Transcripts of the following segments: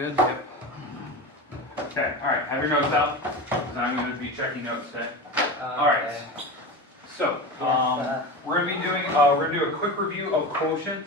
good. Yep. Okay, alright, have your notes out, because I'm going to be checking notes today. Alright, so, we're going to be doing, we're going to do a quick review of quotients.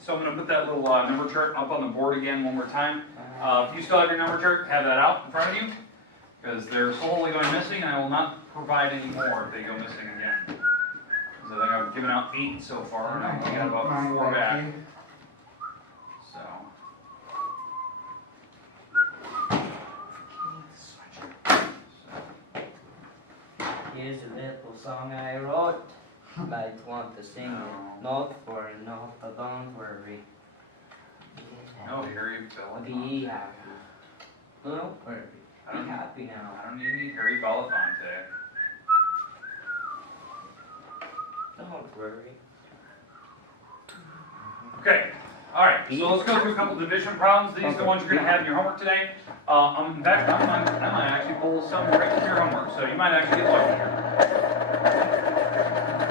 So I'm going to put that little number chart up on the board again one more time. If you still have your number chart, have that out in front of you, because they're slowly going missing, and I will not provide any more if they go missing again. So I think I've given out 8 so far, and I'm got about 4 back. So. Here's a little song I wrote. Might want to sing it, note for note, but don't worry. No, Harry, Be happy. Don't worry. Be happy now. I don't need any Harry Belafonte. Don't worry. Okay, alright, so let's go through a couple of division problems. These are the ones you're going to have in your homework today. In fact, I might actually pull some right from your homework, so you might actually get lucky here.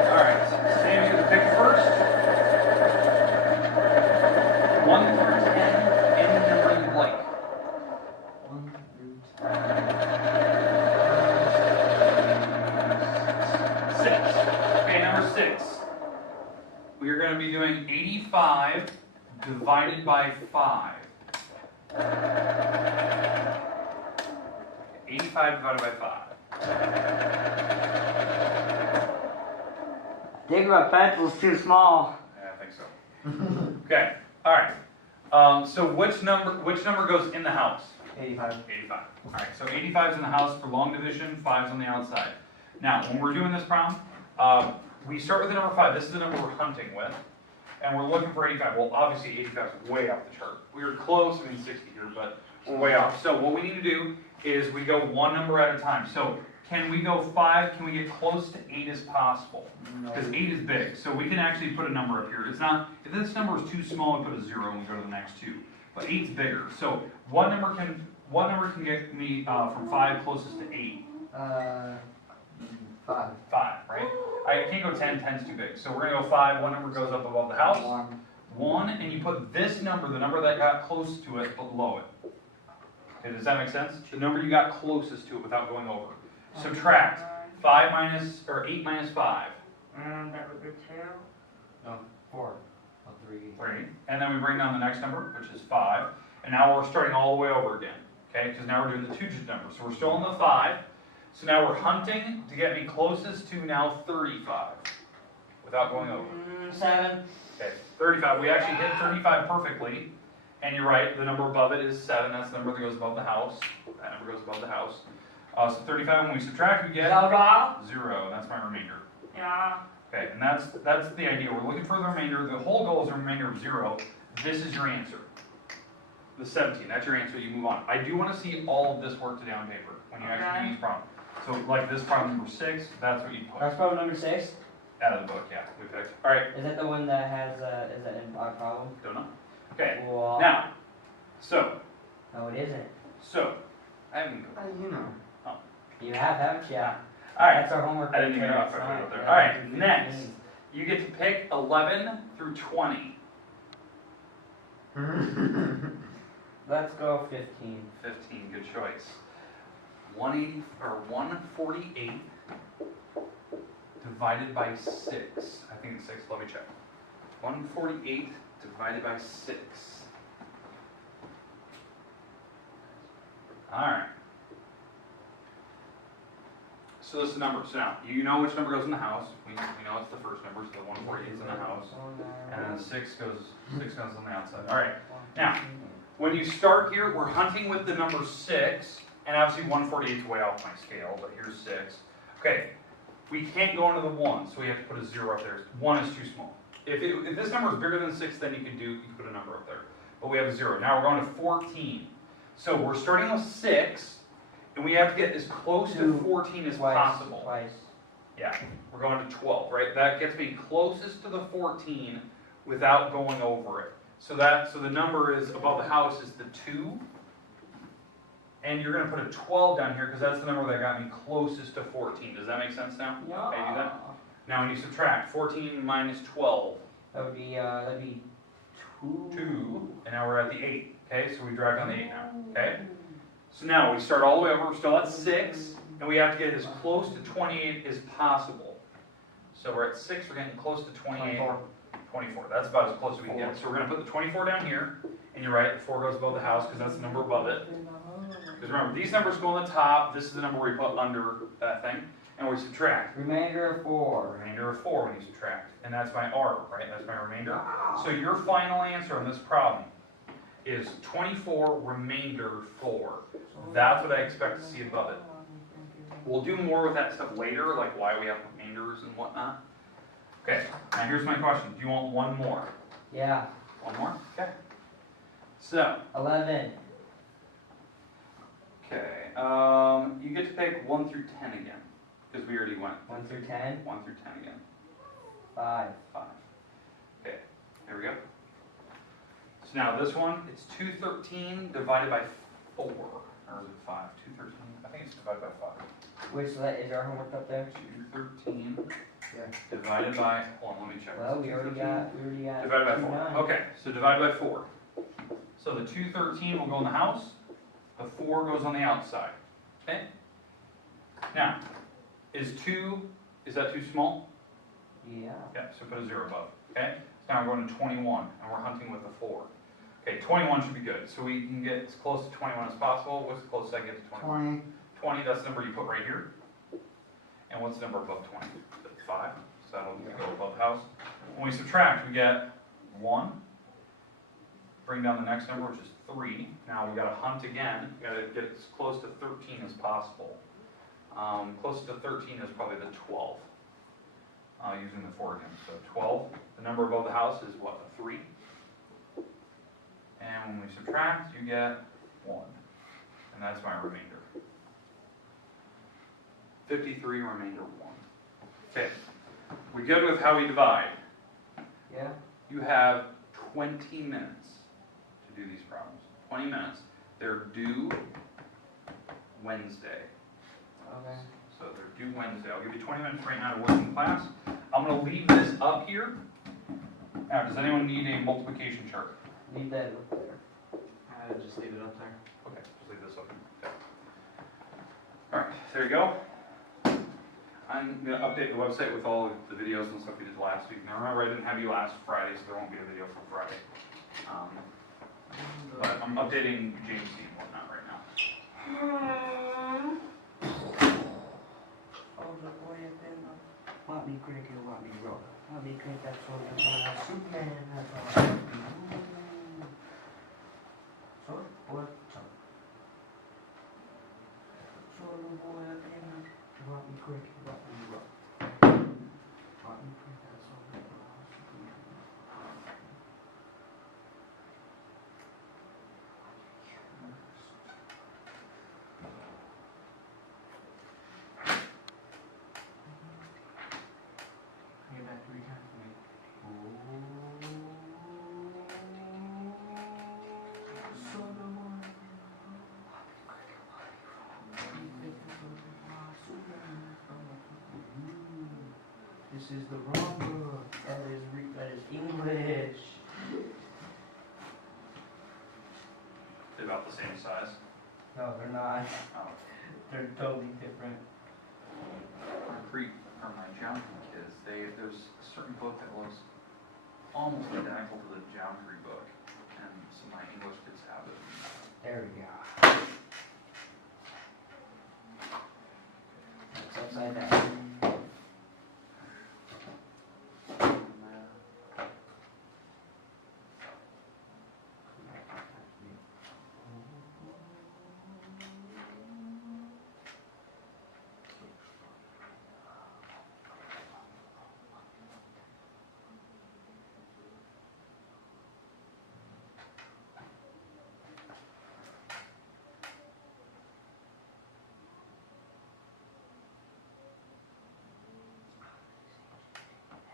Alright, Sam, you get to pick first. 1 through 10, any number you like. 1 through 10. 6. Okay, number 6. We are going to be doing 85 divided by 5. 85 divided by 5. I think my pencil's too small. Yeah, I think so. Okay, alright. So which number goes in the house? 85. 85. Alright, so 85 is in the house for long division, 5 is on the outside. Now, when we're doing this problem, we start with the number 5. This is the number we're hunting with. And we're looking for 85. Well, obviously 85 is way off the chart. We were close, 60 here, but we're way off. So what we need to do is we go one number at a time. So can we go 5? Can we get close to 8 as possible? Because 8 is big. So we can actually put a number up here. It's not, if this number is too small, we put a 0 and we go to the next 2. But 8's bigger. So one number can get me from 5 closest to 8. 5. 5, right? I can't go 10, 10's too big. So we're going to go 5, one number goes up above the house. 1, and you put this number, the number that got close to it, below it. Okay, does that make sense? The number you got closest to it without going over. Subtract 8 minus 5. That would be 2. No, 4. 3. 3. And then we bring down the next number, which is 5. And now we're starting all the way over again. Okay, because now we're doing the 2-digit number. So we're still in the 5. So now we're hunting to get me closest to now 35 without going over. 7. Okay, 35. We actually hit 35 perfectly. And you're right, the number above it is 7. That's the number that goes above the house. That number goes above the house. So 35, when we subtract, we get 0. And that's my remainder. Yeah. Okay, and that's the idea. We're looking for the remainder. The whole goal is a remainder of 0. This is your answer. The 17. That's your answer. You move on. I do want to see all of this work today on paper when you actually do these problems. So like this problem number 6, that's what you put. That's problem number 6? Out of the book, yeah. We picked. All right. Is that the one that has, is that an odd problem? Don't know. Okay. Well, now, so. No, it isn't. So, I haven't. How do you know? Oh. You haven't you? Yeah. All right. That's our homework. I didn't even know if I put it up there. All right. Next, you get to pick 11 through 20. Let's go 15. 15. Good choice. 180 or 148 divided by 6. I think it's 6. Let me check. 148 divided by 6. All right. So this is the number. So now you know which number goes in the house. We know it's the first number, so the 148 is in the house, and then 6 goes on the outside. All right. Now, when you start here, we're hunting with the number 6. And obviously 148 is way off my scale, but here's 6. Okay, we can't go into the 1, so we have to put a 0 up there. 1 is too small. If this number is bigger than 6, then you can put a number up there. But we have a 0. Now we're going to 14. So we're starting with 6, and we have to get as close to 14 as possible. Twice. Yeah, we're going to 12, right? That gets me closest to the 14 without going over it. So the number is above the house is the 2. And you're going to put a 12 down here because that's the number that got me closest to 14. Does that make sense now? Yeah. Okay, do that. Now when you subtract 14 minus 12. That'd be 2. 2. And now we're at the 8. Okay, so we drag down the 8 now. Okay? So now we start all the way over, we're still at 6, and we have to get as close to 28 as possible. So we're at 6, we're getting close to 28. 24. That's about as close as we can get. So we're going to put the 24 down here, and you're right, the 4 goes above the house because that's the number above it. Because remember, these numbers go on the top, this is the number we put under that thing, and we subtract. Remainder of 4. Remainder of 4 when you subtract. And that's my R, right? That's my remainder. So your final answer on this problem is 24 remainder 4. That's what I expect to see above it. We'll do more with that stuff later, like why we have remainders and whatnot. Okay, now here's my question. Do you want one more? Yeah. One more? Okay. So, 11. okay, you get to pick 1 through 10 again, because we already went. 1 through 10. 1 through 10 again. 5. 5. Okay, there we go. So now this one, it's 213 divided by 4. Or is it 5? 213? I think it's divided by 5. Which is our homework up there? 213 Yeah. divided by, hold on, let me check. Well, we already got. Divided by 4. 9. Okay, so divided by 4. So the 213 will go in the house, the 4 goes on the outside. Okay? Now, is that too small? Yeah. Yeah, so put a 0 above. Okay? So now we're going to 21, and we're hunting with the 4. Okay, 21 should be good. So we can get as close to 21 as possible. What's the closest I can get to 21? 20, that's the number you put right here. And what's the number above 20? That's 5. So that'll go above the house. When we subtract, we get 1. Bring down the next number, which is 3. Now we got to hunt again. We got to get as close to 13 as possible. Close to 13 is probably the 12. Using the 4 again. So 12. The number above the house is what? A 3. And when we subtract, you get 1. And that's my remainder. 53 remainder 1. Okay. We good with how we divide? Yeah. You have 20 minutes to do these problems. 20 minutes. They're due Wednesday. Okay. So they're due Wednesday. I'll give you 20 minutes right now to work in class. I'm going to leave this up here. Now, does anyone need a multiplication chart? Leave that up there. Just leave it up there. Okay, just leave this up here. Okay. All right, there you go. I'm going to update the website with all of the videos and stuff we did last week. Now remember, I didn't have you last Friday, so there won't be a video from Friday. But I'm updating James and whatnot right now. Want me cricket, want me roll. Want me cricket, that's all you want. Superman, that's all. So, what? So, want me cricket, want me roll. Want me cricket, that's all you want. Bring it back 3 times for me. This is the wrong book. That is English. They're about the same size. No, they're not. Oh. They're totally different. My geometry kids, there's a certain book that looks almost identical to the geometry book, and some of my English kids have it. There we go. It's upside down.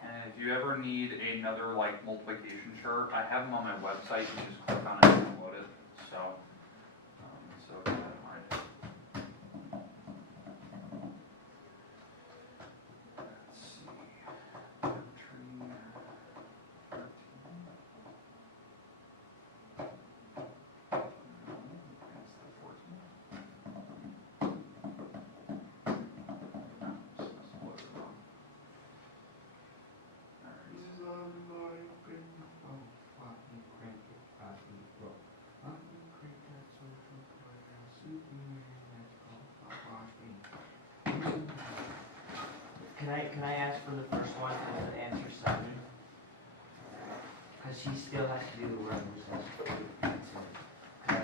And if you ever need another like multiplication chart, I have them on my website. You just click on it and download it. So, so keep that in mind. Let's see. Geometry 13. can I ask for the first one to answer 7? Cause he still has to do the rows, that's it. Cause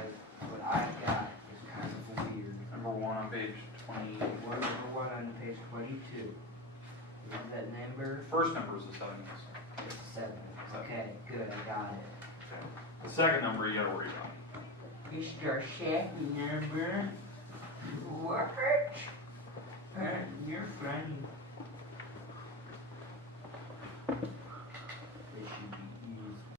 what I've got is kind of weird. Number 1 on page 20. What number 1 on page 22? Is that number? First number is the 7. Yes. It's 7. Okay, good, I got it. The second number you gotta worry about. It's your second number. What? You're funny.